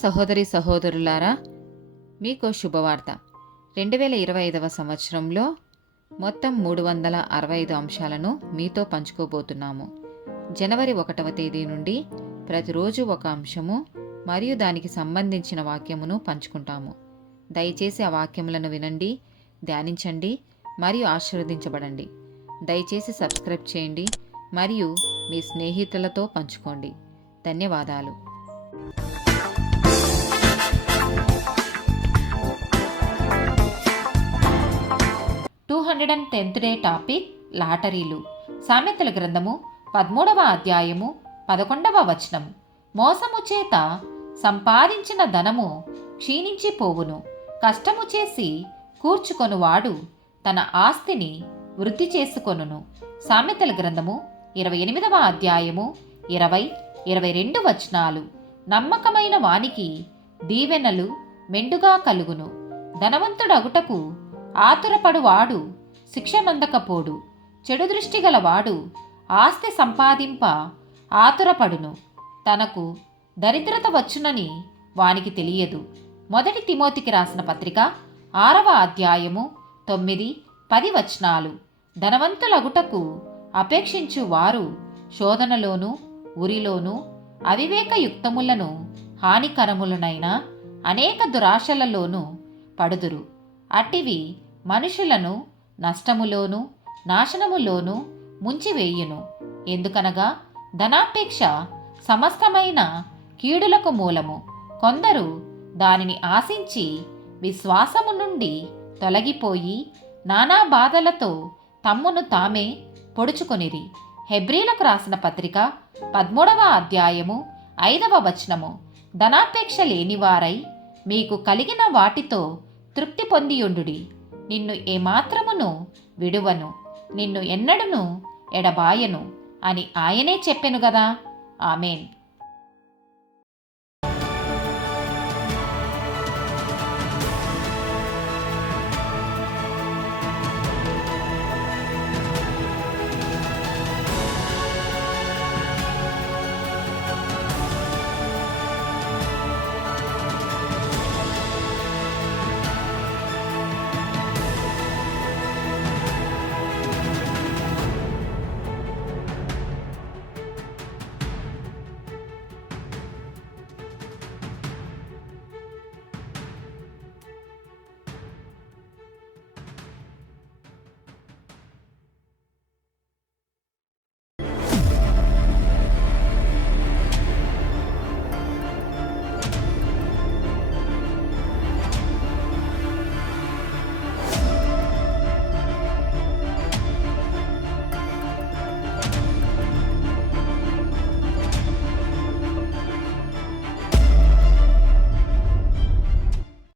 సహోదరి సహోదరులారా, మీకు శుభవార్త. 2025 సంవత్సరంలో మొత్తం 365 అంశాలను మీతో పంచుకోబోతున్నాము. జనవరి 1వ తేదీ నుండి ప్రతిరోజు ఒక అంశము మరియు దానికి సంబంధించిన వాక్యమును పంచుకుంటాము. దయచేసి ఆ వాక్యములను వినండి, ధ్యానించండి మరియు ఆశీర్వదించబడండి. దయచేసి సబ్స్క్రైబ్ చేయండి మరియు మీ స్నేహితులతో పంచుకోండి. ధన్యవాదాలు. 210th day topic లాటరీలు. సామెతల గ్రంథము 13వ అధ్యాయము 11వ వచనం. మోసము చేత సంపాదించిన ధనము క్షీణించిపోవును, కష్టము చేసి కూర్చుకొనువాడు తన ఆస్తిని వృద్ధి చేసుకొనును. సామెతల గ్రంథము 28వ అధ్యాయము 20-22 వచనాలు. నమ్మకమైన వానికి దీవెనలు మెండుగా కలుగును, ధనవంతుడగుటకు ఆతురపడువాడు శిక్ష నొందకపోడు. చెడు దృష్టి గలవాడు ఆస్తి సంపాదింప ఆతురపడును, తనకు దరిద్రత వచ్చునని వానికి తెలియదు. 1 తిమోతికి రాసిన పత్రిక 6వ అధ్యాయము 9-10 వచనాలు. ధనవంతులగుటకు అపేక్షించు వారు శోధనలోను ఉరిలోను అవివేకయుక్తములను హానికరములనైన అనేక దురాశలలోనూ పడుదురు. అట్టివి మనుషులను నష్టములోను నాశనములోను ముంచివేయును. ఎందుకనగా ధనాపేక్ష సమస్తమైన కీడులకు మూలము. కొందరు దానిని ఆశించి విశ్వాసము నుండి తొలగిపోయి నానా బాధలతో తమ్మును తామే పొడుచుకొనిరి. హెబ్రీలకు రాసిన పత్రిక 13వ అధ్యాయము 5వ వచనము. ధనాపేక్ష లేనివారై మీకు కలిగిన వాటితో తృప్తి పొందియుండుడి. నిన్ను ఏమాత్రమును విడువను, నిన్ను ఎన్నడును ఎడబాయను అని ఆయనే చెప్పెను గదా. ఆమేన్.